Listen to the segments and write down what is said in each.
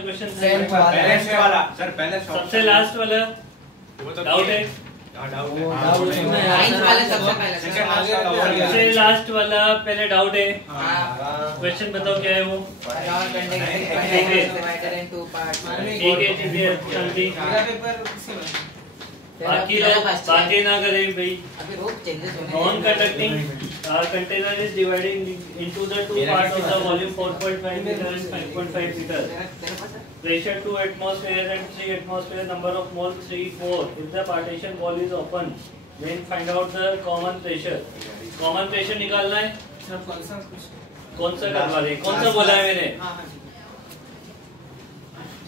Question पहले वाला sir, पहले सबसे लास्ट वाला डाउट है। सबसे लास्ट वाला पहले डाउट है। क्वेश्चन बताओ क्या है वो। ठीक है शांति, बाकी लोग बातें ना करें भाई। Non conducting container is dividing into the two part of the volume 4.5 metre and 5.5 metre. Pressure 2 atmosphere and 3 atmosphere, number of moles 3, 4. If the partition wall is open, then find out the common pressure. Common pressure निकालना है। कौन सा करवा रहे, कौन सा बोला है मैंने?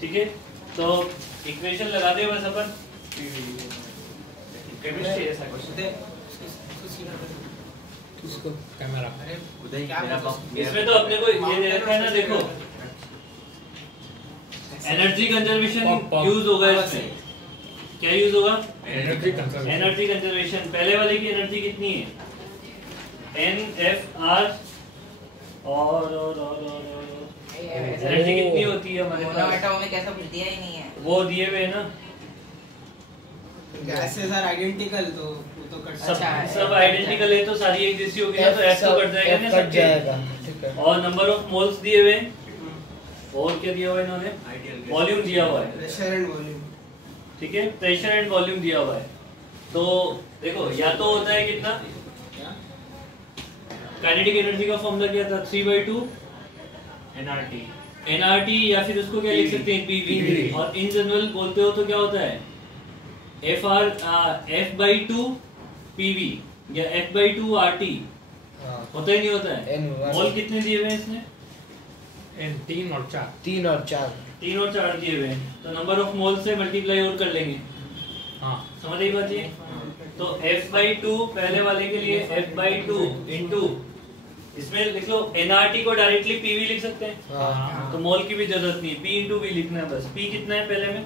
ठीक है, तो इक्वेशन लगा दे बस अपन। केमिस्ट्री ऐसा क्वेश्चन उसको कैमरा इसमें तो अपने को ये दे रखा है ना, देखो एनर्जी कंजर्वेशन यूज होगा इसमें। क्या यूज होगा? Energy conservation. पहले वाले की एनर्जी कितनी है? NFR और एनर्जी कितनी होती है हमारे पास? में कैसा कुछ दिया ही नहीं है, वो दिए हुए है ना। गैसेस आर आइडेंटिकल, तो वो तो कट सब आइडेंटिकल है तो सारी एक जैसी होगी ना, तो F तो कट जाएगा ना, कट जाएगा। ठीक है, और नंबर ऑफ मोल्स दिए हुए हैं, और क्या दिया हुआ है इन्होंने? वॉल्यूम दिया हुआ है, प्रेशर एंड वॉल्यूम। ठीक है, प्रेशर एंड वॉल्यूम दिया हुआ है। तो देखो या तो होता है कितना, काइनेटिक एनर्जी का फॉर्मूला क्या था? 3/2 nRT, या फिर उसको क्या लिख सकते हैं? PV। और इन जनरल बोलते हो तो क्या होता है? F/2 PV या F/2 RT। होता ही नहीं होता है। मोल कितने दिए हुए हैं इसने? 3 और 4 3 और 4 दिए हुए हैं, तो नंबर ऑफ मोल से मल्टीप्लाई और कर लेंगे। हाँ, समझ आई बात ये? तो F/2 पहले वाले के लिए F/2 इनटू इसमें लिख लो nRT को डायरेक्टली PV लिख सकते हैं। हाँ। तो मोल की भी जरूरत नहीं, P इनटू V लिखना है बस। P कितना है पहले में?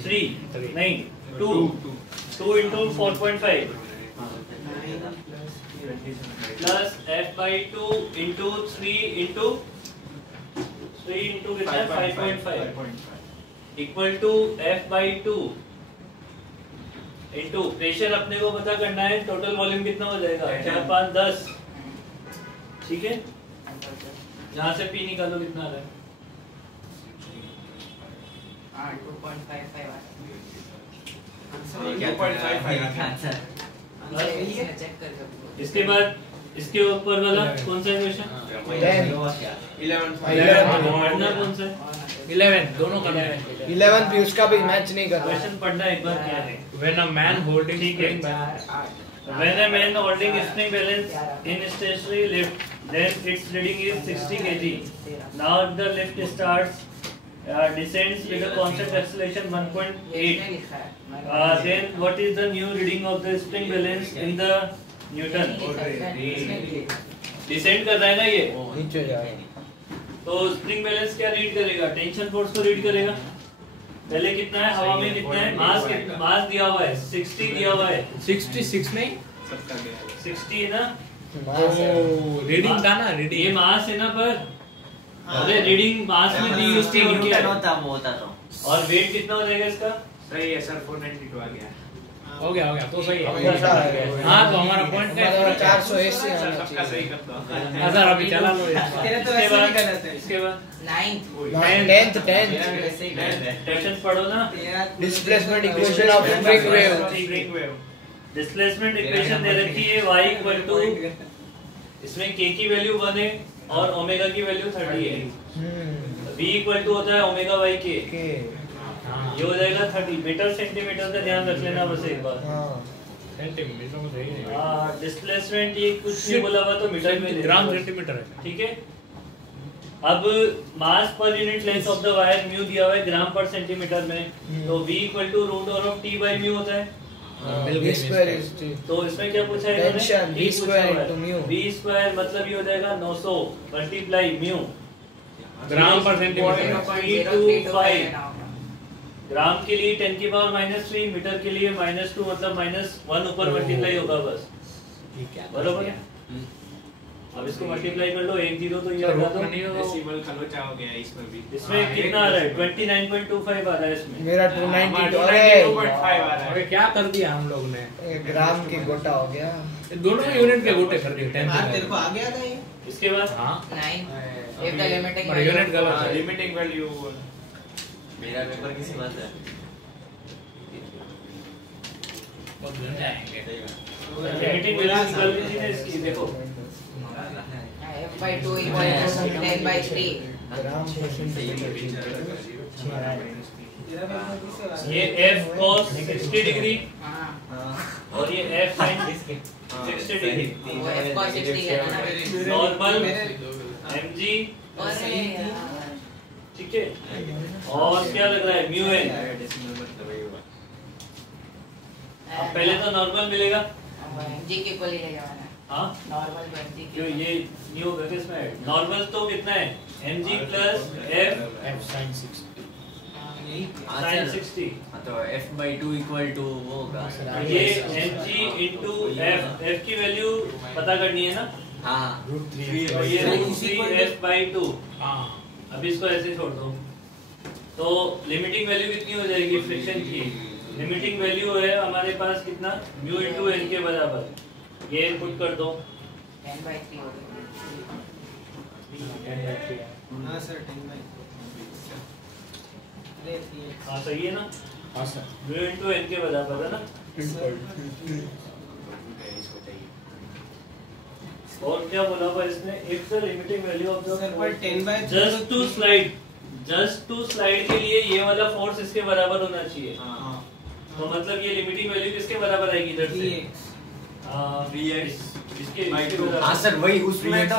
3 नहीं 2 into 4.5 plus F/2 into 3 into कितना है? 5.5 equal to F/2 into pressure अपने को पता करना है, टोटल वॉल्यूम कितना हो जाएगा? 4, 5, 10। ठीक है, यहाँ से P निकालो कितना आ रहा है? 2.55। इसके बाद इसके ऊपर वाला कौन सा क्वेश्चन? 11 पढ़ना कौन सा है? 11 दोनों करना है। 11 भी उसका भी मैच नहीं कर रहा। क्वेश्चन पढ़ना एक बार क्या है? When a man holding spring when a man holding spring balance in stationary lift, then its reading is 60 kg. Now the lift starts descends with a constant acceleration 1.8. Then what is the new reading of the spring balance in the Newton? Descend कर रहा है ना ये, नीचे जा रहा है। तो स्प्रिंग बैलेंस क्या रीड करेगा? टेंशन फोर्स को रीड करेगा। पहले कितना है हवा में, कितना है मास? मास दिया हुआ है 60 दिया हुआ है। 66 नहीं, 60 है ना? रीडिंग था ना, रीडिंग ये मास है ना, पर अरे रीडिंग मास में दी उसकी और वेट कितना हो जाएगा इसका? सही है सर, 492 आ गया। हो गया तो सही है। हाँ, तो हमारा पॉइंट है 480 सबका सही कर दो। सर अभी चला लो। तेरा तो वैसे ही गलत है। इसके बाद 10th टेंशन पढ़ो ना। Displacement equation of spring wave. Displacement equation दे रखी है y इक्वल टू, इसमें k की वैल्यू 1 है और ओमेगा की वैल्यू 30 है। v इक्वल टू होता है ओमेगा बाई k। ये हो जाएगा 30 मीटर सेंटीमीटर का ध्यान रख लेना बस एक बार। सेंटीमीटर में सही है। हां, डिस्प्लेसमेंट ये कुछ नहीं बोला हुआ तो मीटर में ग्राम सेंटीमीटर है। ठीक है, अब mass per unit length of the wire mu दिया हुआ है ग्राम पर सेंटीमीटर में, तो v equal to root over of t by mu होता है। तो इसमें क्या पूछा है इन्होंने? v square into mu. v square मतलब ये हो जाएगा 900 मल्टीप्लाई म्यू ग्राम पर सेंटीमीटर। 325 ग्राम के लिए 10 की पावर -3, मीटर के लिए -2 मतलब -1 ऊपर मल्टीप्लाई होगा बस। बरोबर है? अब इसको मल्टीप्लाई कर लो 1 0 तो ये लगा दो। डेसिमल खलोचा हो गया इसमें भी। इसमें कितना आ रहा है 29.25 आ रहा है इसमें। मेरा 290 292.5 आ रहा है। अरे क्या कर दिया हम लोग ने, ग्राम के गोटा हो गया। दोनों यूनिट के गोटे कर दिए। 10 तेरे को आ गया था ये? इसके बाद हाँ 9 if the limiting per unit गलत है। लिमिटिंग वैल्यू मेरा पेपर किसी बात है बहुत घंटे आएंगे। लिमिटिंग वैल्यू निकाल दी थी ना इसकी, देखो f/2 equal to 10/3। ग्राम ये f cos 60 डिग्री हां और ये f sin 60 डिग्री। वो f cos 60 है ना। नॉर्मल mg, अरे ठीक है। और क्या लग रहा है म्यू n। अब पहले तो नॉर्मल मिलेगा, जी के को ले लेगा ना। हाँ नॉर्मल जी जो ये न्यू होगा किसमें नॉर्मल तो कितना है mg plus f F sin 60। sin 60। तो f/2 इक्वल टू वो होगा ये mg into f की वैल्यू पता करनी है ना। हाँ तो ये √3f/2। हाँ अभी इसको ऐसे छोड़ दो तो लिमिटिंग वैल्यू कितनी हो जाएगी फ्रिक्शन की। लिमिटिंग वैल्यू है हमारे पास कितना म्यू इनटू n के बराबर। ये पुट कर दो 10/3 हो गया। हां सर 10/3। हाँ सही है ना। हाँ सर। म्यू इनटू n के बराबर है ना। और क्या बोला हुआ इसने if the limiting value of sir पर 10/3 जस्ट टू स्लाइड के लिए ये वाला फोर्स इसके बराबर होना चाहिए। हां तो मतलब ये लिमिटिंग वैल्यू किसके बराबर आएगी इधर से 3x इसके हाँ सर वही उसमें तो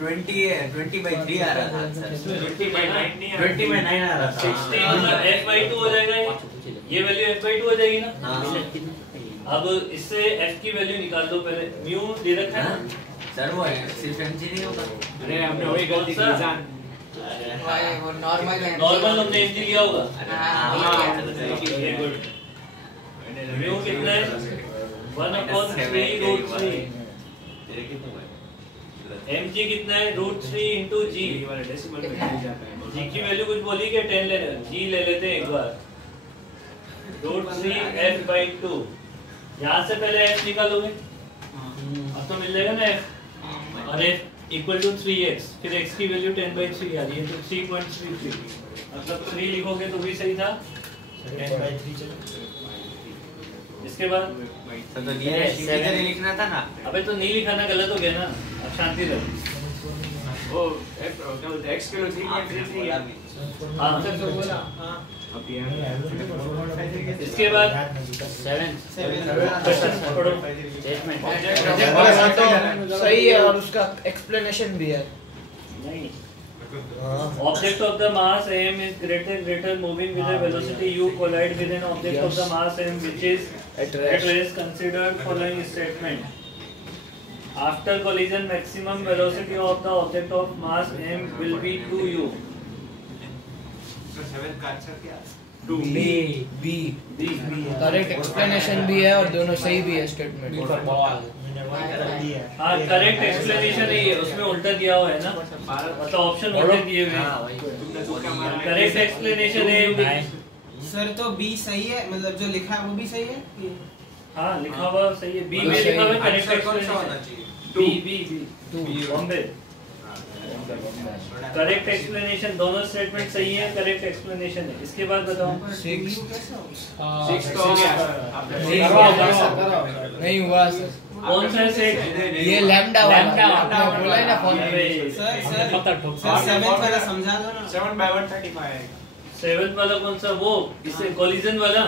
20/3 आ रहा था सर 20/9 आ रहा था 60 मतलब f/2 हो जाएगा ये वैल्यू f/2 हो जाएगी ना। हाँ। अब इससे f की वैल्यू निकाल दो पहले म्यू दे रखा है ना। सर वो सिर्फ mg नहीं होगा अरे हमने वही गलती की जान वो नॉर्मल तुमने mg लिया होगा। हां वेरी गुड। म्यू कितना है 1/3√3। तेरे कितने हुए mg कितना है √3 into g। ये वाला डेसिमल में नहीं जाता है g की वैल्यू कुछ बोली कि 10 ले g ले लेते हैं एक बार √3f/2। यहाँ से पहले f निकालोगे अब तो मिल जाएगा ना f और f इक्वल टू 3x फिर x की वैल्यू 10/3 आ रही है तो 3.33 मतलब 3 लिखोगे तो भी सही था 10/3 चलो। इसके बाद तो नीचे लिखना था ना अबे तो नहीं लिखाना गलत हो गया ना। अब शांति रहो। ओ f क्या बोलते हैं x किलो 3.33 है हाँ सर तो बोला हां अब ये इसके बाद 7 क्वेश्चन पढ़ो। सही है और उसका एक्सप्लेनेशन भी है। नहीं object of the mass m is greater moving with a velocity u collide with an object of the mass m which is at rest considered following statement after collision maximum velocity of the object of mass m will be 2u 7 का answer क्या है 2 B correct explanation भी है और दोनों सही भी है स्टेटमेंट। हाँ करेक्ट एक्सप्लेनेशन है ये उसमें उल्टा दिया हुआ है ना मतलब ऑप्शन उल्टे दिए हुए हैं। करेक्ट एक्सप्लेनेशन है सर तो बी सही है मतलब जो लिखा है वो भी सही है हाँ लिखा हुआ सही है बी में लिखा हुआ है correct explanation B B B Bombay correct explanation दोनों स्टेटमेंट सही है करेक्ट एक्सप्लेनेशन है। इसके बाद बताओ 6 तो हो गया नहीं हुआ सर। कौन सा सेट ये लैम्डा वाला आपने बोला है ना फोन में। सर 7 वाला समझा दो ना 7/135 है 7 वाला कौन सा वो इससे कोलिजन वाला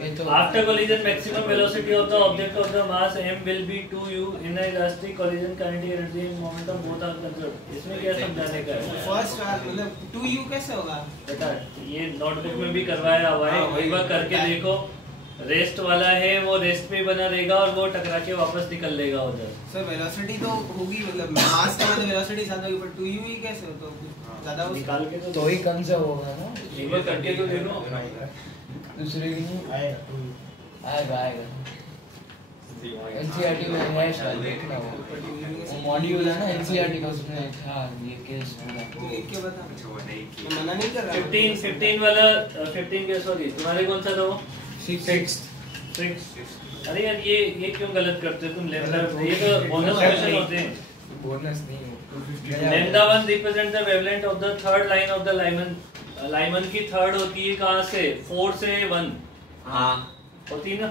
ये तो after collision maximum velocity of the object of the mass m will be 2u in a elastic collision kinetic energy and momentum both are conserved। इसमें क्या समझाने का है फर्स्ट मतलब 2u कैसे होगा बेटा ये नोटबुक में भी करवाया हुआ है एक बार करके देखो। रेस्ट वाला है वो रेस्ट पे बना रहेगा और वो टकरा के वापस निकल लेगा उधर। सर वेलोसिटी तो होगी मतलब मास का मतलब वेलोसिटी ज्यादा होगी पर 2u ही कैसे हो तो ज्यादा हो निकाल के तो ही कंजर्व होगा ना। एक बार करके तो देखो दूसरे की नहीं आएगा। एनसीईआरटी में है शायद, देखना वो मॉड्यूल है ना एनसीईआरटी का, उसमें था ये केस पूरा। एक क्या बता, मैं मना नहीं कर रहा। 15 वाला 15 के सॉरी तुम्हारे कौन सा था वो? 6। अरे यार ये क्यों गलत करते हो तुम? लैम्डा ये तो बोनस क्वेश्चन होते हैं। बोनस नहीं lambda 1 represent the wavelength of the third line of the Lyman की थर्ड होती है कहां से? 4 से 1। हां होती है ना?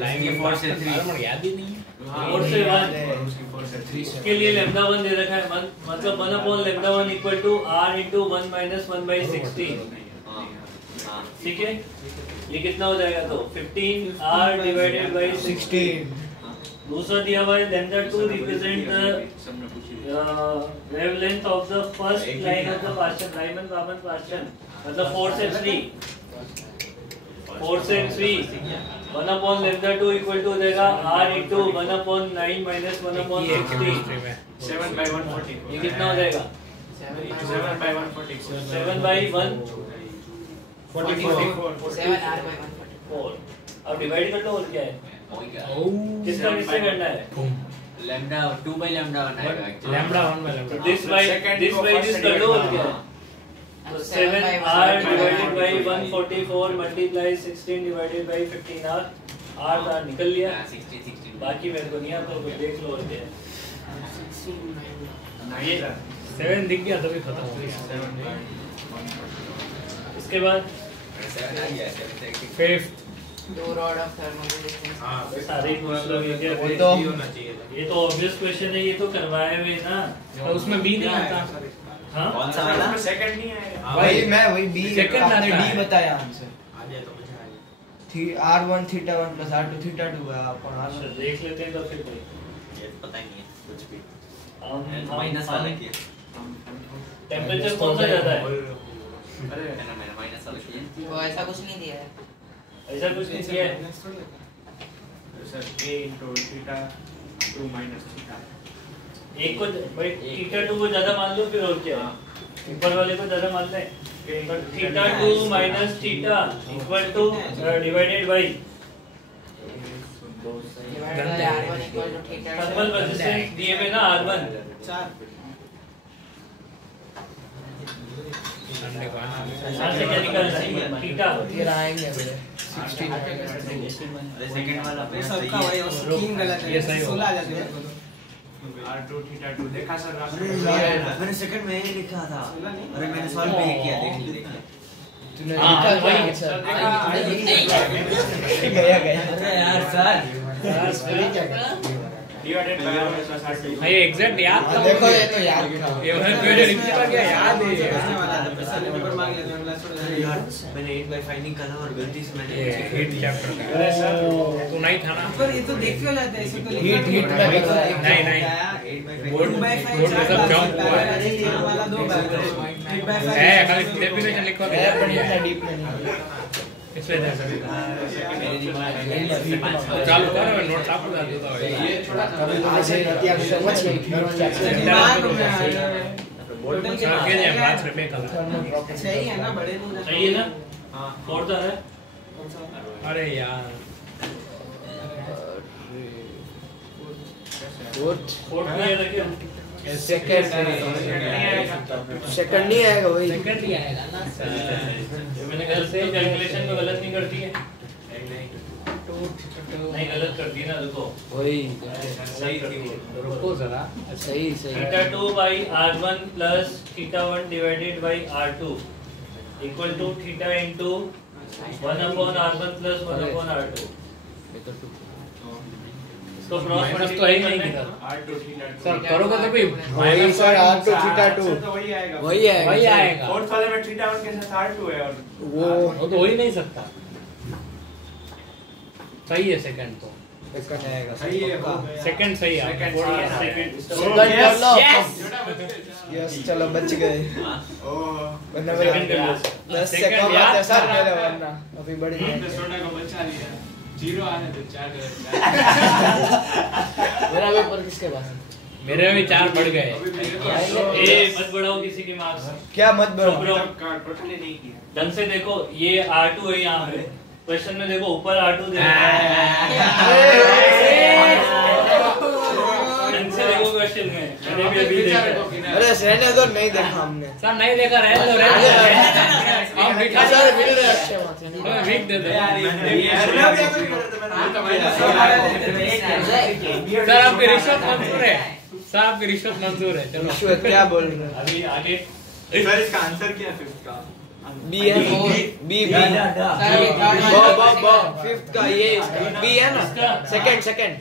लाइन के 4 से 3 याद ही नहीं है। 4 से 1 उसकी 4 से 3 इसके लिए लैम्डा 1 दे रखा है, मतलब 1/λ1 equal to r into 1 minus 1/16। ठीक है, ये कितना हो जाएगा? तो 15 r divided by 16। दूसरा दिया हुआ है lambda 2 represent the wavelength of the first line of the partial Lyman carbon partial, मतलब 4 से 3 1/λ2 इक्वल टू हो जाएगा r into 1/9 minus 1/16। 7/140 ये कितना हो जाएगा? 7/144 7/144। अब डिवाइड कर लो और क्या है? किसका किससे करना है? लैम्डा 2/λ1 आएगा actually. Lambda 1/λ2। This by this कर लो और क्या है? तो 7r divided by 144 multiply 16 divided by 15r, r निकल लिया। 16 बाकी मेरे को नहीं आता, तो देख लो और क्या है। 7 दिख गया तभी खत्म हो गया। इसके बाद 7 आ गया 7 से 5th दो रॉड ऑफ थर्मल रेजिस्टेंस। सारे ही पूछ लो, ये क्या? ये तो ऑब्वियस क्वेश्चन है, ये तो करवाए हुए ना। तो उसमें बी नहीं आता। हाँ कौन सा वाला? सेकंड नहीं आएगा। वही मैं वही बी Second आपने आता डी है। बताया आंसर। आ जाए तो मजा आ जाए। r1 θ1 plus r2 θ2 है आपको अच्छा, देख लेते हैं तो फिर कोई ये पता ही नहीं है कुछ भी। हम माइनस वाला किया। टेम्परेचर कौन सा ज्यादा है? अरे मैंने माइनस वाला किया। वो ऐसा कुछ नहीं दिया है। ऐसा कुछ नहीं किया है। Sir a into theta 2 minus theta। एक को भाई थीटा 2 को ज्यादा मान लो, फिर और क्या है? ऊपर वाले को ज्यादा मान लें। Theta 2 minus theta equal to divided by divide by r1 equal to theta. Thermal resistance दिए हुए ना r1 4 संडे को आना। यहाँ से क्या निकलना है? थीटा ये आएंगे मेरे 16 अरे सेकंड वाला ये सबका वही 3 गलत है, ये सही होगा। 16 आ जाते हैं। r2 theta 2 देखा सर मैंने सेकंड में यही लिखा था। अरे मैंने सॉल्व भी किया देख लिया। तूने हाँ, लिखा वही क्या है, आंसर? देखा गया गया। अरे यार sir divided by r plus r2। हाँ, ये एग्जैक्ट याद था। देखो ये तो याद था। ये मैंने पहले रिपीट कर दिया, याद है। पूछने वाला था, सर ने पेपर मांग लिया था, मैं छोड़ अरे दिया। यार मैंने 8/5 निकाला और गलती से मैंने ये हिट चैप्टर का। अरे सर तो नहीं था ना। पर ये तो देख क्यों जाता है, ऐसे तो लिखा Heat, heat था। में करता है। नहीं नहीं 8/5 बोर्ड 2/5 बोर्ड में सब जंप हुआ है। अरे ये वाला 2 बार 8/5 है खाली डेफिनेशन लिखवा के है जा पर दिया इतना है। डीप में नहीं। इस वजह से मेरे दिमाग में तो चालू करो, मैं नोट्स आपको डाल देता हूँ। आज ये रतिया को समझ गई दिमाग में आ रहा है। बोर्ड में सर के लिए पांच रुपए का। सही है ना, बड़े नहीं ना। सही है ना? हां फोर्थ आ रहा है। अरे यार फोर्थ में ये रखिए। सेकंड नहीं आएगा वही। सेकंड ही आएगा ना। ये मैंने गलत से कैलकुलेशन में गलत नहीं करती है। नहीं गलत करती है ना, देखो वही सही करती है। रुको जरा। सही सही। Theta 2 by r1 plus theta 1 divided by r2 equal to theta into 1/r1 plus 1/r2। तो क्रॉस माइनस तो है ही नहीं इधर। r2 theta 2 सर करोगे तो भी वही सर r2 थीटा 2 तो वही आएगा। वही है वही आएगा। फोर्थ वाले में थीटा 1 के साथ r2 है और वो वो तो हो ही नहीं सकता। सही है सेकंड तो। सेकंड आएगा। सही है वो। सेकंड सही है। Second बोर्ड सही में है। सेकंड सेकंड कर लो। Yes! यस चलो बच गए। ओह वरना सेकंड कर लो। 10 Second सेकंड याद आते सर था। मेरे वरना अभी बढ़ जाएंगे। सोना को बचा लिया 0 आने दो 4 मेरा पेपर किसके पास है? मेरे भी 4 बढ़ गए। ए मत बढ़ाओ किसी के मार्क्स। क्या मत चुप बरो रहो। टोटली नहीं किया। ढंग से देखो, ये r2 है यहाँ पे, क्वेश्चन में देखो ऊपर R2 दे रखा है। ढंग से देखो क्वेश्चन में, मैंने भी अभी देखा। अरे रहने दो, नहीं देखा हमने। सर नहीं देखा, रहने दो, रहने दो। हम बिठा सर मिल रहे अच्छे वहाँ से। वीक दे दो। सर आपकी रिश्वत मंजूर है, सर आपकी रिश्वत मंजूर है। चलो विश्वत क्या बोल रहे हैं? अभी आगे सर इसका आंसर क्या है फिफ्थ का? बी है, बी फिफ्थ का ये बी है ना? सेकंड सेकंड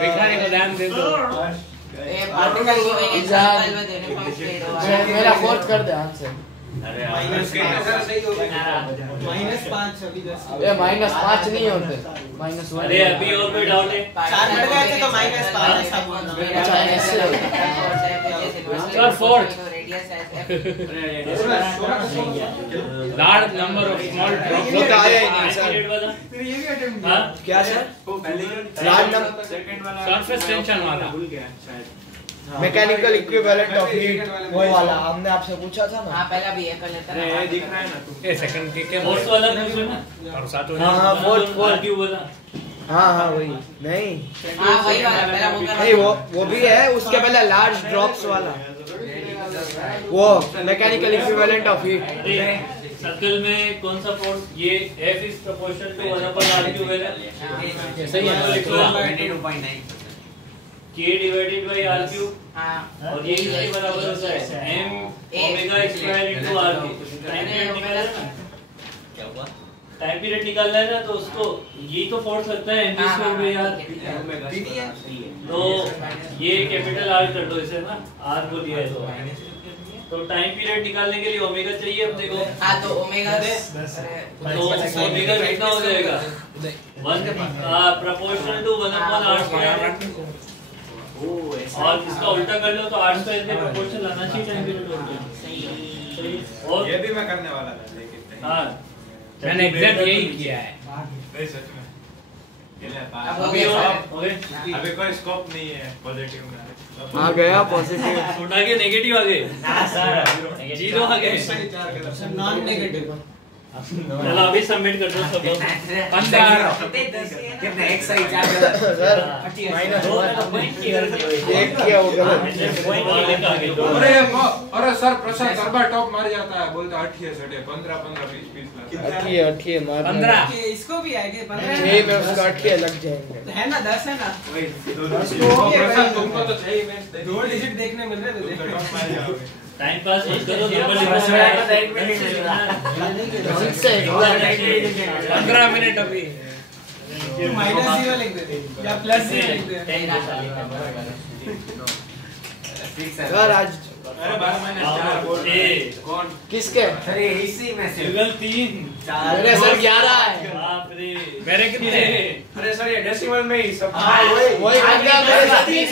बिठाने को ध्यान दे दो। पार्टिकल की वजह से में देने पर स्टेट हो मेरा फोर्थ कर दे आंसर। -5 अभी 10 ये -5 नहीं होते, -1। अरे अभी और कोई डाउट है? 4 बढ़ गए थे तो -5 ऐसा बोलना। अच्छा ऐसे सर फोर्थ रेडियस है large number of small drops. वो तो आया ही नहीं सर। पीरियड वाला फिर ये भी अटेम्प्ट हाँ क्या सर? लार्ज नंबर सेकंड वाला सरफेस टेंशन वाला। भूल गया शायद। मैकेनिकल इक्विवेलेंट ऑफ हीट, वो वाला हमने आपसे पूछा था ना। हां पहला भी है कर लेता अरे ये दिख रहा है ना तुम। ये सेकंड के फोर्थ वाला पूछ ना। और सातों हाँ फोर्थ क्यों बोला? हाँ वही नहीं हां वही वाला पहला वो कर नहीं वो भी है, उसके पहले लार्ज ड्रॉप्स वाला वो mechanical equivalent of heat. Circle में कौन सा फोर्स? ये F is proportional to 1/R cube है ना? सही है। तो लिखो K divided by R cube। हां और ये किसके बराबर होता है? M omega square into R cube। Time period निकालना है ना? क्या हुआ? टाइम पीरियड निकालना है ना, तो उसको यही तो फोर्स लगता है M स्क्वायर बाय R। तो ये कैपिटल R कर दो इसे ना, R को दिया है तो टाइम पीरियड निकालने के लिए ओमेगा चाहिए अपने को। हां तो ओमेगा तो ओमेगा कितना हो जाएगा? 1 प्रोपोर्शनल टू 1/R स्क्वायर। और इसका उल्टा कर लो तो R स्क्वायर के प्रोपोर्शनल आना चाहिए टाइम पीरियड हो गया। और ये भी मैं करने वाला था लेकिन हाँ मैंने एग्जैक्ट यही किया है। नहीं सच में ये ले अब पास। हो गया सर। अभी कोई स्कोप नहीं है पॉजिटिव में। आ गया पॉजिटिव। उठा के नेगेटिव आ गए, जीरो आ गए। Non negative. चलो अभी सबमिट कर दो सब लोग। कितने एक सही 4 सर एक किया वो गलत। अरे सर प्रशांत गरबा टॉप मार जाता है, बोलता 8 सटे 15 20 लाख। अठिए मार 15 इसको भी है कि 15 6 में उसका 8 लग जाएंगे। है ना 10 है ना। प्रशांत तुमको तो चाहिए मैं 2 डिजिट देखने मिल रहे तुझे। टाइम पास मत करो, नंबर लिखो। 15 मिनट अभी। -0 लिख दे या +0 लिख दे। सर आज अरे 12 कौन? किसके? अरे इसी में से केवल 3 मेरे सर 11 है। बाप रे। मेरे कितने? अरे सर ये डेसिमल में ही सब वही बन गया मेरे साथ ही।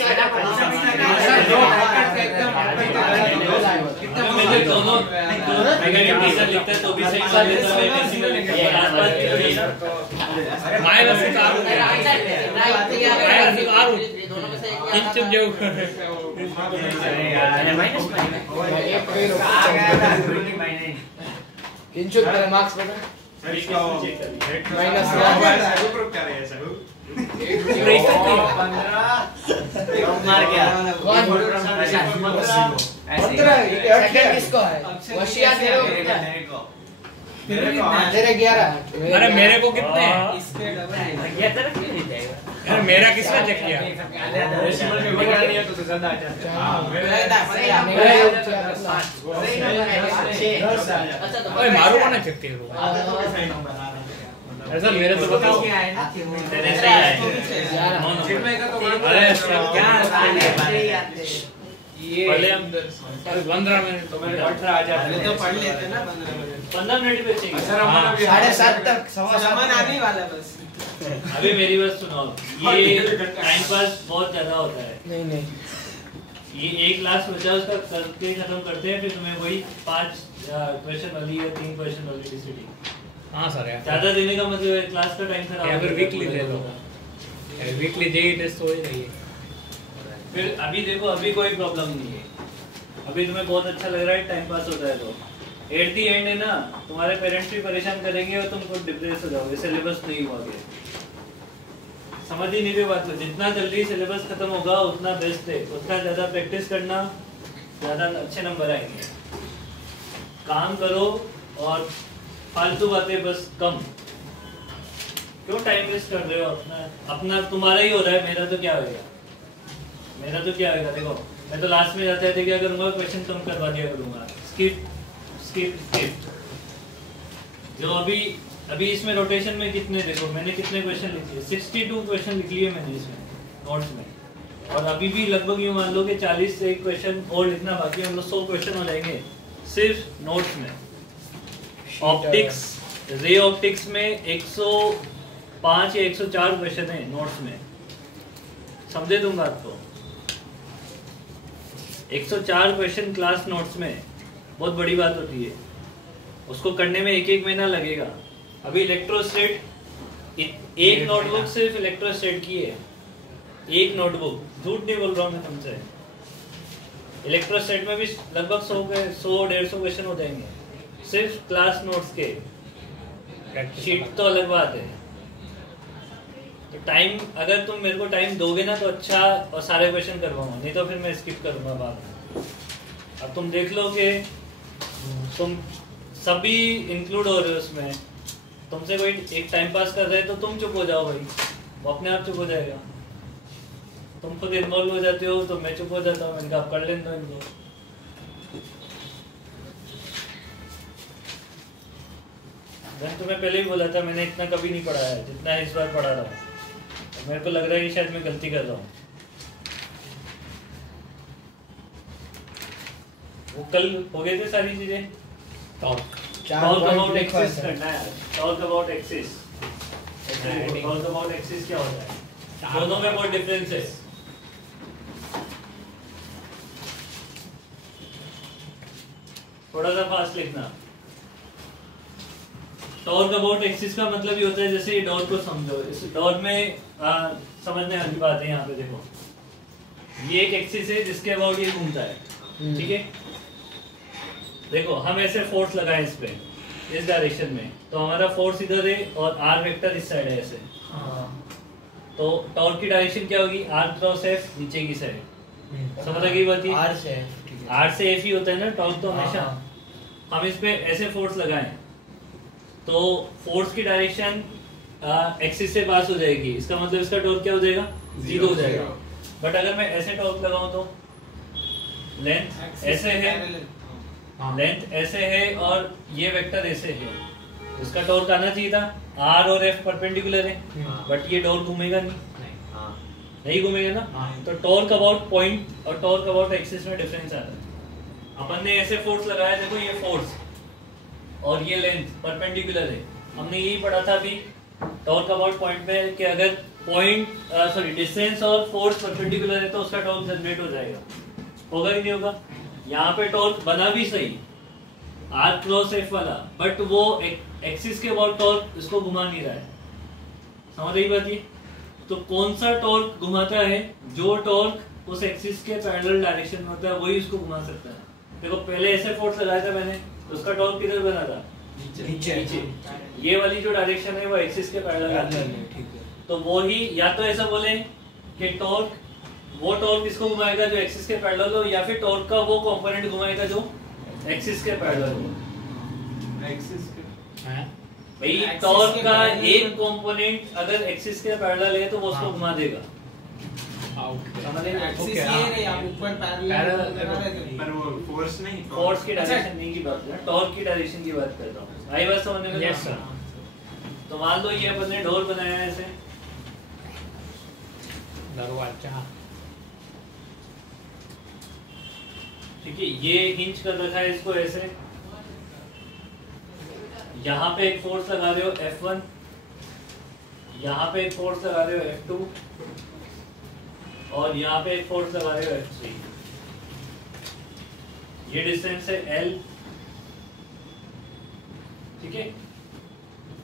मुझे दोनों अगर ये टीचर लिखता है तो भी सही बात है, तो मैं डेसिमल लिखता हूं। आसपास माइनस का दोनों में से एक इंच जो इंचुत मेरे मार्क्स बता। सर इसका माइनस ग्रुप क्या रहे सर? 15 मार गया। कौन? 15 सेकंड किसको है? वशिया तेरे को कितना है? मेरे को तेरे 11। अरे मेरे को कितने हैं? इसके डबल ये तरह क्यों नहीं जाएगा? अरे मेरा किसने चेक किया? डेसिमल में बना नहीं है तो ज्यादा आ जाता है। ओए मारो को ना चेक करो। ऐसा मेरे तो बताओ। तेरे सही आए। चिन्मय का तो अरे सर क्या ये पहले हम 15 मिनट तो मेरे 18 आ जाते तो पढ़ लेते ना 15 मिनट पे चाहिए। सर हमारा भी 7:30 तक सामान आने वाला है बस। अभी मेरी बात सुनो, ये टाइम पास बहुत ज्यादा होता है। नहीं ये एक क्लास बचा उसका करके खत्म करते हैं, फिर तुम्हें वही 5 क्वेश्चन वाली या 3 क्वेश्चन वाली डिसीडी। हां सर यार ज्यादा देने का मतलब है क्लास का टाइम खराब या फिर वीकली ले लो। वीकली जेई टेस्ट हो ही रही है। फिर अभी देखो, अभी कोई प्रॉब्लम नहीं है, अभी तुम्हें बहुत अच्छा लग रहा है, टाइम पास होता है तो एट दी एंड है ना, तुम्हारे पेरेंट्स भी परेशान करेंगे और तुम खुद डिप्रेस हो जाओगे, सिलेबस नहीं हुआ गया। समझ ही नहीं रही बात में, जितना जल्दी सिलेबस खत्म होगा उतना बेस्ट है, उतना ज्यादा प्रैक्टिस करना, ज्यादा अच्छे नंबर आएंगे। काम करो और फालतू बातें बस कम। क्यों टाइम वेस्ट कर रहे हो अपना तुम्हारा ही हो रहा है, मेरा तो क्या होगा, मेरा तो क्या होगा। देखो मैं तो लास्ट में जाते थे क्या करूंगा, क्वेश्चन कम करवा दिया करूंगा, स्किप स्किप स्किप। जो अभी इसमें रोटेशन में कितने, देखो मैंने कितने क्वेश्चन लिखे, 62 क्वेश्चन लिख लिए मैंने इसमें नोट्स में, और अभी भी लगभग यूँ मान लो कि 40 से एक क्वेश्चन और लिखना बाकी है, मतलब 100 क्वेश्चन हो जाएंगे सिर्फ नोट्स में। ऑप्टिक्स, रे ऑप्टिक्स में 105 या 104 क्वेश्चन है नोट्स में, समझे दूंगा आपको। 104 क्वेश्चन क्लास नोट्स में बहुत बड़ी बात होती है, उसको करने में एक महीना लगेगा। अभी इलेक्ट्रोस्टेट एक नोटबुक सिर्फ इलेक्ट्रोस्टेट की है, एक नोटबुक, झूठ नहीं बोल रहा हूँ मैं तुमसे। इलेक्ट्रोस्टेट में भी लगभग 100-150 क्वेश्चन हो जाएंगे सिर्फ क्लास नोट्स के। शीट तो अलग बात है। तो टाइम, अगर तुम मेरे को टाइम दोगे ना तो अच्छा और सारे क्वेश्चन करवाऊंगा, नहीं तो फिर मैं स्किप करूंगा बाद में। अब तुम देख लो कि तुम सभी इंक्लूड हो रहे हो उसमें, तुमसे कोई एक टाइम पास कर रहे है तो तुम चुप हो जाओ भाई, वो अपने आप चुप हो जाएगा। तुम खुद इन्वॉल्व हो जाते हो तो मैं चुप हो जाता हूँ, मैंने कहा आप कर लें दो इनको। मैंने तुम्हें पहले ही बोला था, मैंने इतना कभी नहीं पढ़ा है जितना इस बार पढ़ा रहा हूँ। मेरे को लग रहा है कि शायद मैं गलती कर रहा हूँ। वो कल हो गए थे सारी चीजें। टॉक अबाउट एक्सिस करना है, talk about axis. Talk about axis क्या होता है, दोनों में बहुत डिफरेंस है। थोड़ा सा फास्ट लिखना। टॉर्क अबाउट एक्सिस का मतलब ये होता है, जैसे ये डॉट को समझो, इस डॉट में समझने वाली बात है। यहाँ पे देखो, ये एक एक्सिस है जिसके अबाउट ये घूमता है, ठीक है। देखो हम ऐसे फोर्स लगाए इस पे, इस डायरेक्शन में, तो हमारा फोर्स इधर है और आर वेक्टर इस साइड है ऐसे। तो टॉर्क की डायरेक्शन क्या होगी, आर क्रॉस एफ, नीचे की साइड। समझ लगी बात? आर से एफ ही होता है ना टॉर्क तो हमेशा। हम इस पे ऐसे फोर्स लगाएं तो फोर्स की डायरेक्शन एक्सिस से पास हो जाएगी, इसका मतलब इसका टॉर्क क्या हो जाएगा, 0 हो जाएगा। बट अगर मैं ऐसे टॉर्क लगाऊं तो लेंथ ऐसे है, लेंथ ऐसे है और ये वेक्टर ऐसे है, इसका टॉर्क आना चाहिए था। आर और एफ परपेंडिकुलर है, बट ये टॉर्क घूमेगा नहीं घूमेगा ना। तो टॉर्क अबाउट पॉइंट और टॉर्क अबाउट एक्सिस में डिफरेंस आता है। अपन ने ऐसे फोर्स लगाया, देखो ये फोर्स और ये लेंथ परपेंडिकुलर है। हमने यही पढ़ा था अभी टॉर्क अबाउट पॉइंट में कि अगर पॉइंट डिस्टेंस और फोर्स परपेंडिकुलर है तो उसका टॉर्क जनरेट हो जाएगा, होगा कि नहीं होगा। यहाँ पे टॉर्क बना भी सही आर क्रॉस एफ वाला, बट वो एक्सिस के अबाउट टॉर्क इसको घुमा नहीं रहा है। समझ रही बात ये? तो कौन सा टॉर्क घुमाता है, जो टॉर्क उस एक्सिस के पैरेलल डायरेक्शन में होता है वही उसको घुमा सकता है। देखो पहले ऐसे फोर्स लगाया था मैंने, तो उसका टॉर्क किधर बना था, नीचे। ये वाली जो डायरेक्शन है वो एक्सिस के पैरेलल आती है। तो वो ही, या तो ऐसा बोले कि टॉर्क, वो टॉर्क इसको घुमाएगा जो एक्सिस के पैरेलल हो, या फिर टॉर्क का वो कंपोनेंट घुमाएगा जो एक्सिस के पैरेलल हो। एक्सिस के भाई टॉर्क का एक कंपोनेंट अगर एक्सिस के पैरेलल है तो वो उसको घुमा देगा। एक्सिस ये रे, आप ऊपर पैरेलल पर वो फोर्स नहीं, फोर्स की डायरेक्शन नहीं की बात कर रहा, टॉर्क की डायरेक्शन की बात करता हूँ। आई बात समझने में? Yes sir. तो मान लो ये अपन ने डोर बनाया है ऐसे, दरवाजा, ठीक है, ये हिंज कर रखा है इसको ऐसे। यहाँ पे एक फोर्स लगा रहे हो F1, यहाँ पे एक फोर्स लगा रहे हो F2 और यहाँ पे एक फोर्स लगा रहे हो F3। ये डिस्टेंस है L, ठीक है।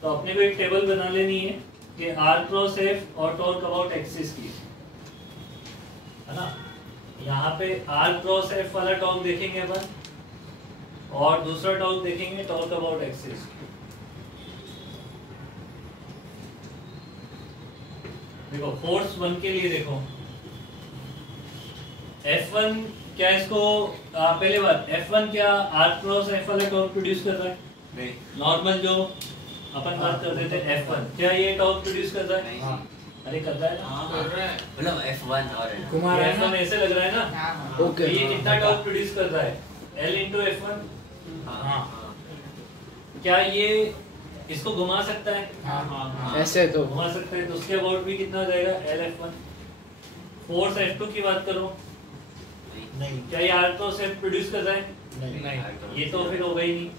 तो अपने को एक टेबल बना लेनी है कि R क्रॉस F और टॉर्क अबाउट एक्सिस की, है ना। यहाँ पे R क्रॉस F वाला टॉर्क देखेंगे अपन, और दूसरा टॉर्क देखेंगे, टॉर्क अबाउट एक्सिस। देखो फोर्स 1 के लिए देखो F1 क्या इसको पहले बात F1 क्या R क्रॉस F वाला टॉर्क प्रोड्यूस कर रहा है? नहीं। नॉर्मल जो अपन बात करते थे F1 क्या ये टॉर्क प्रोड्यूस कर रहा है? हाँ। अरे कर रहा है ना? कर रहा है मतलब F1 और घुमा रहा है F1 ना? ऐसे लग रहा है ना? हाँ। ओके। तो ये कितना टॉर्क प्रोड्यूस कर रहा है? L into F1। हाँ। क्या ये इसको घुमा सकता है? हाँ। ऐसे तो घुमा सकता है, तो उसके अबाउट भी कितना हो जाएगा? L F1। फोर्स F2 की बात करो, नहीं। क्या ये R क्रॉस F प्रोड्यूस कर रहा है? नहीं। ये तो फिर होगा ही नहीं।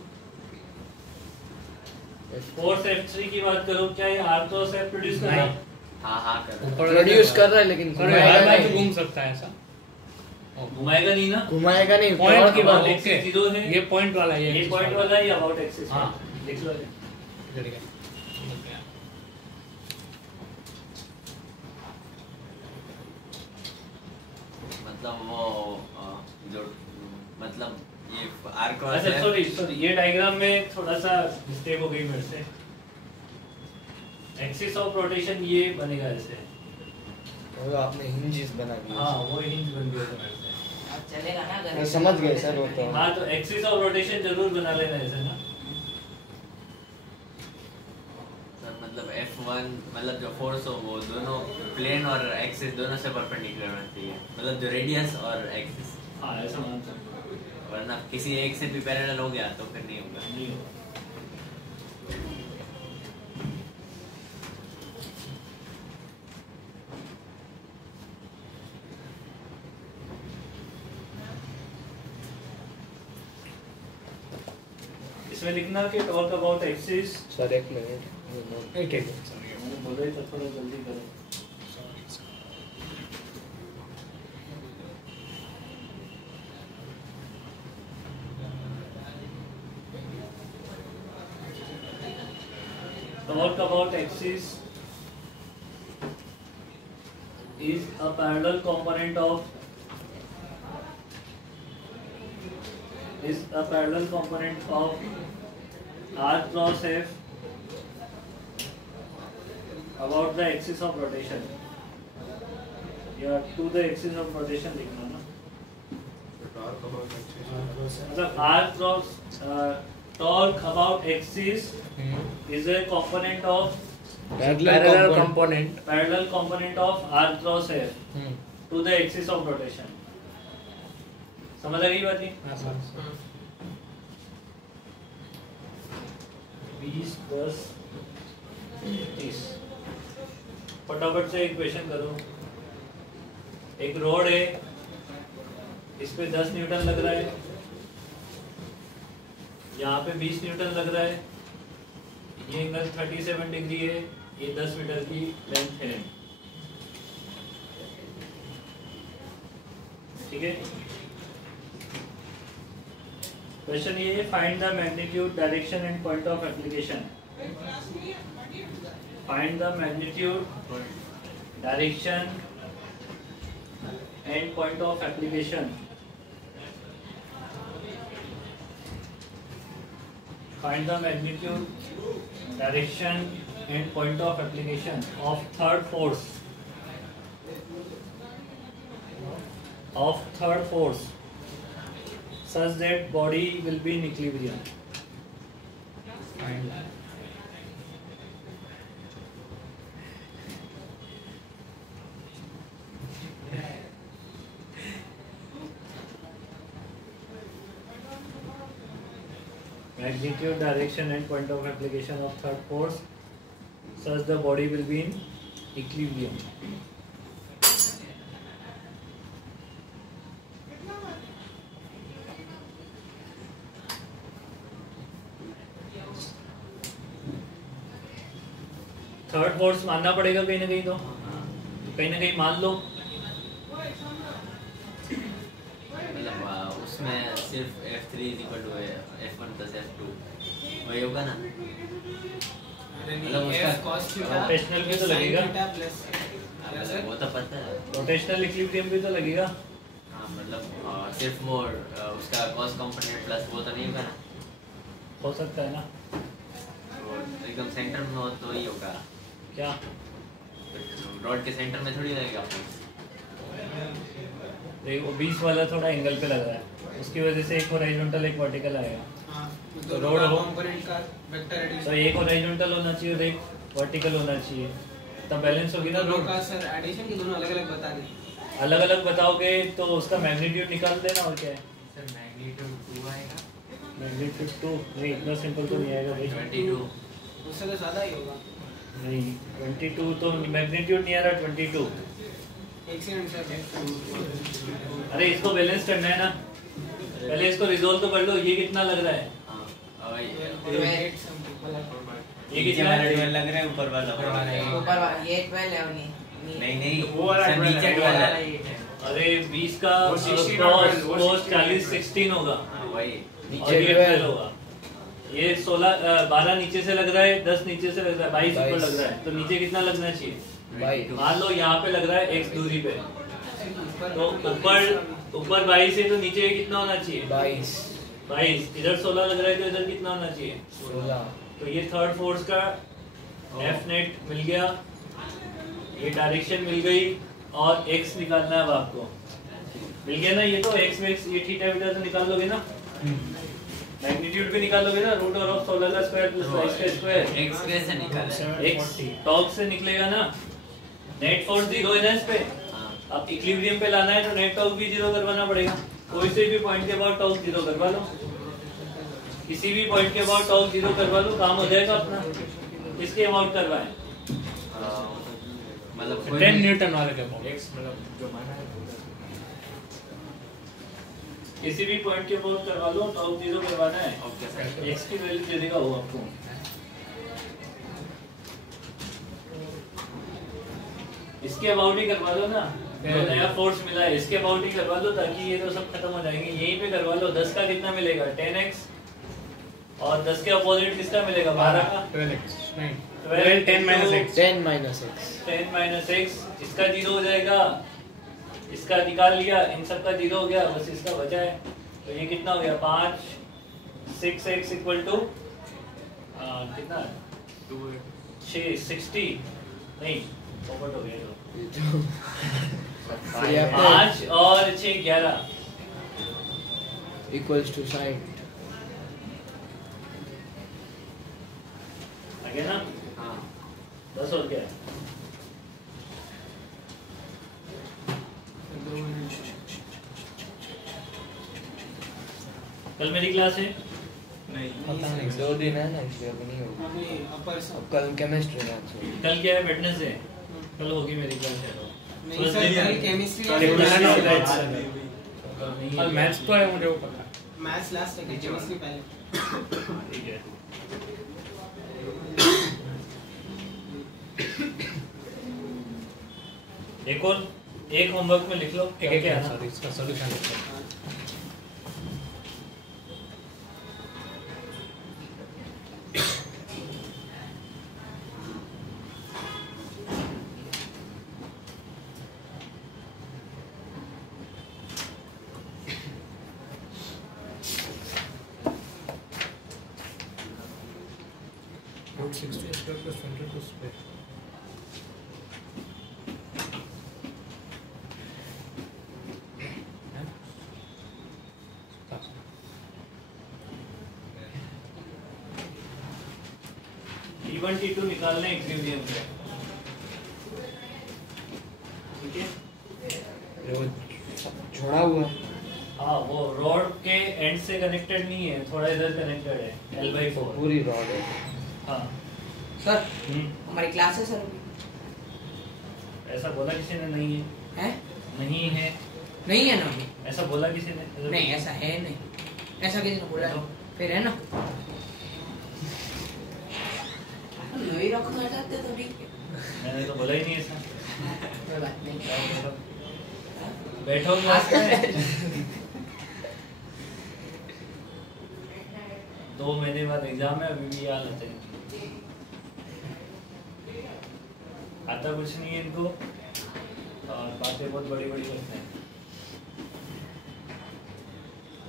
फोर्स F3 की बात करो, क्या ये R क्रॉस F प्रोड्यूस कर रहा है? हाँ कर रहा है। प्रोड्यूस कर रहा है लेकिन घुमाएगा नहीं। घूम सकता है ऐसा। घुमाएगा नहीं ना? घुमाएगा नहीं। पॉइंट की बात About ओके। axis जीरो है। ये पॉइंट वाला है ये पॉइंट वाला है या अबाउट एक्सिस? हाँ। लिख लो। ठीक है। मतलब वो जो मतलब ये R क्रॉस अच्छा है। सॉरी ये डायग्राम में थोड़ा सा मिस्टेक हो गई मेरे से। एक्सिस ऑफ रोटेशन ये बनेगा ऐसे। वो आपने हिंजेस बना दिए। हाँ वो हिंज बन गया था मेरे से। अब चलेगा ना अगर मैं समझ गया सर वो तो। हाँ तो एक्सिस ऑफ रोटेशन जरूर बना लेना ऐसे ना। सर मतलब F1 मतलब जो फोर्स हो वो दोनों प्लेन और एक्सिस दोनों से परपेंडिकुलर होना चाहिए, मतलब जो रेडियस और एक्सिस, हाँ ऐसा मान सकते वरना किसी एक से भी पैरेलल हो गया तो फिर नहीं होगा। नहीं हो। इसमें लिखना कि टॉक अबाउट एक्सिस। सर एक मिनट। एक एक मैंने बोला ही था थोड़ा जल्दी करो। Talk about axis is a parallel component of R cross F about the axis of rotation. या to the axis of rotation लिखना ना। मतलब R cross torque about axis is a component of parallel component. parallel component of R cross F to the axis of rotation. समझ आ गई बात नहीं? 20 10 30 फटाफट से एक क्वेश्चन करो। एक रोड है, इस पे 10 न्यूटन लग रहा है, यहाँ पे 20 न्यूटन लग रहा है, ये एंगल 37 डिग्री है, ये 10 मीटर की लेंथ है, ठीक है। क्वेश्चन ये है, find the magnitude, direction and point of application. Find the magnitude, direction and point of application. Find the magnitude, direction and point of application of third force such that body will be in equilibrium. Magnitude, direction and point of application of third force such the body will be in equilibrium. Third force मानना पड़ेगा कहीं ना कहीं, तो कहीं ना कहीं मान लो। मतलब उसमें सिर्फ F3 equal to F1 plus F2 वही होगा ना? मतलब उसका रोटेशनल भी तो लगेगा, वो तो पता है। रोटेशनल इक्विलिब्रियम भी तो लगेगा। हाँ मतलब सिर्फ वो उसका कॉस्ट कंपोनेंट प्लस वो तो नहीं होगा ना? हो सकता है ना, वो एकदम सेंटर में हो तो ही होगा क्या रॉड के सेंटर में थोड़ी लगेगा। देखो 20 वाला थोड़ा एंगल पे लग रहा है, उसकी वजह से एक हॉरिजॉन्टल एक वर्टिकल आएगा। हां तो दोनों रोड का हो कंपोनेंट का वेक्टर तो एडिशन एक हॉरिजॉन्टल होना चाहिए और एक वर्टिकल होना चाहिए, तब बैलेंस होगी ना। दोनों का सर एडिशन की दोनों अलग-अलग बता दें। अलग-अलग बताओगे तो उसका मैग्नीट्यूड निकाल देना और क्या है। सर मैग्नीट्यूड 2 आएगा, मैग्नीट्यूड 2 नहीं, इतना सिंपल तो नहीं आएगा भाई। 22 उससे तो ज्यादा ही होगा। नहीं 22 तो मैग्नीट्यूड नहीं आ रहा 22। एक सेकंड सर, अरे इसको बैलेंस करना है ना, पहले इसको रिजोल्व तो कर लो। ये कितना लग रहा है, हां ये नीचे कितना वाला है? 12 लग रहा है, ऊपर वाला ऊपर वाला ये 12 है नहीं नहीं वो वाला सर 12 नीचे है, 12 वाला है। अरे 20 का वो 16 और 12, वो 40 16 होगा हाँ, वही और नीचे ये 12 12 होगा। ये 12 नीचे से लग रहा है, 10 नीचे से लग रहा है, 22 ऊपर 22 लग रहा है, तो नीचे कितना लगना चाहिए? 22 मान लो यहाँ पे लग रहा है x दूरी पे, तो ऊपर 22 है तो नीचे कितना होना चाहिए? 22। इधर 16 लग रहा है तो इधर कितना होना चाहिए? 16। तो ये थर्ड फोर्स का F नेट मिल गया, ये डायरेक्शन मिल गई और x निकालना है अब आपको। मिल गया ना, ये तो x ये थीटा बीटा तो निकाल लोगे ना, मैग्नीट्यूड भी निकालोगे ना, रूट ऑफ 16 का स्क्वायर प्लस 22 का स्क्वायर। x कैसे निकाला? x टॉप से निकलेगा ना, नेट फोर्स 0 है ना इस पे। हाँ अब इक्विलिब्रियम पे लाना है तो नेट टॉर्क भी 0 करवाना पड़ेगा। कोई से भी पॉइंट के अबाउट टॉर्क 0 करवा लो, किसी भी पॉइंट के अबाउट टॉर्क 0 करवा लो, काम हो जाएगा अपना। किसके अबाउट करवाएं? मतलब 10 न्यूटन वाले के अबाउट। x मतलब जो माना है किसी भी पॉइंट के अबाउट करवा लो, टॉर्क 0 करवाना है। ओके सर x की वैल्यू दे देगा वो आपको। इसके अबाउट ही करवा लो ना, जो नया फोर्स मिला है इसके अबाउट ही करवा लो, ताकि ये तो सब खत्म हो जाएंगे। यहीं पे करवा लो। 10 का कितना मिलेगा? 10x। और 10 के अपोजिट किसका मिलेगा? 12 का। 12x नहीं 12 10 minus x 10 minus x 10 minus x। इसका 0 हो जाएगा, इसका निकाल लिया, इन सब का 0 हो गया, बस इसका बचा है। तो ये कितना हो गया? 5 6x इक्वल टू कितना? 60 नहीं, पोपट हो गया जो। 5 और 6 11 equals to 60. आ गया ना? हाँ 10 और क्या है? कल मेरी क्लास है। नहीं पता नहीं 2 दिन है ना, इसलिए अभी नहीं होगा। अभी अपर अब कल केमिस्ट्री है तो कल क्या है? वेडनेसडे। कल होगी मेरी क्लास है। नहीं सर, कल केमिस्ट्री कल मैथ्स तो है, मुझे वो पता है। मैथ्स लास्ट है, केमिस्ट्री पहले। ठीक है। एक और एक होमवर्क में लिख लो क्या एक क्या है ना। आंसर इसका सॉल्यूशन लिखो। Root 60 square plus 22 square. T1 T2 निकालने इक्विलिब्रियम पे। ठीक है। वो छोड़ा हुआ है। हाँ वो रॉड के एंड से कनेक्टेड नहीं है, थोड़ा इधर कनेक्टेड है, L/4। पूरी रॉड है। हाँ सर हमारी क्लास है सर। ऐसा बोला किसी ने? नहीं है। हैं? नहीं है नहीं है ना? ऐसा बोला किसी ने? नहीं ऐसा है नहीं, ऐसा किसी ने बोला है? फिर है ना? लोही रखना चाहते तो ठीक है, मैंने तो बोला ही नहीं ऐसा। कोई बात नहीं। बैठो क्लास में। 2 महीने बाद एग्जाम है, अभी भी ये हालत है। आता कुछ नहीं है इनको और बातें बहुत बड़ी बड़ी करते हैं।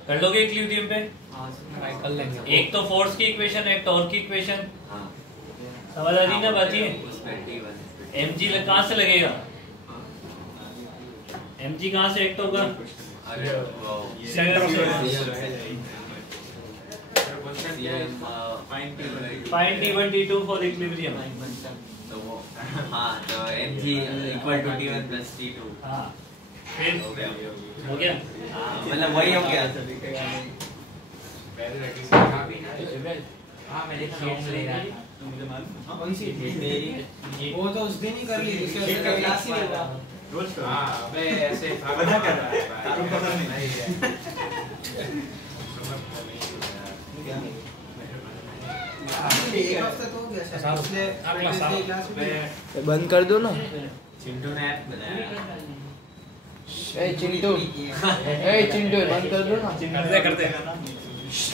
कर लोगे इक्विलिब्रियम पे? ट्राई कर लेंगे। एक तो फोर्स की इक्वेशन, एक टॉर्क की इक्वेशन, हाँ समझ आ रही ना बात ये? उसमें T1 mg कहाँ से लगेगा? mg कहाँ से एक्ट होगा? अरे wow centre of find T1 T2 for equilibrium. तो वो हाँ तो mg equal to T1 plus T2 हाँ फिर हो गया हो गया। मतलब वही हो गया हाँ मैं देखा नोट्स ले रहा था। कौन सी वो तो उस दिन ही कर ली दूसरे दिन क्लास ही लेगा हाँ अबे ऐसे बता कर रहा है तारों पता नहीं एक हफ्ता तो हो गया शायद इसलिए क्लास में बंद कर दो ना। चिंटू ने ऐप बनाया ए चिंटू बंद कर दो ना। करते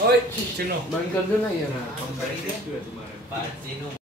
ओए चिन्नो बंद कर दो ना ये। पार्टी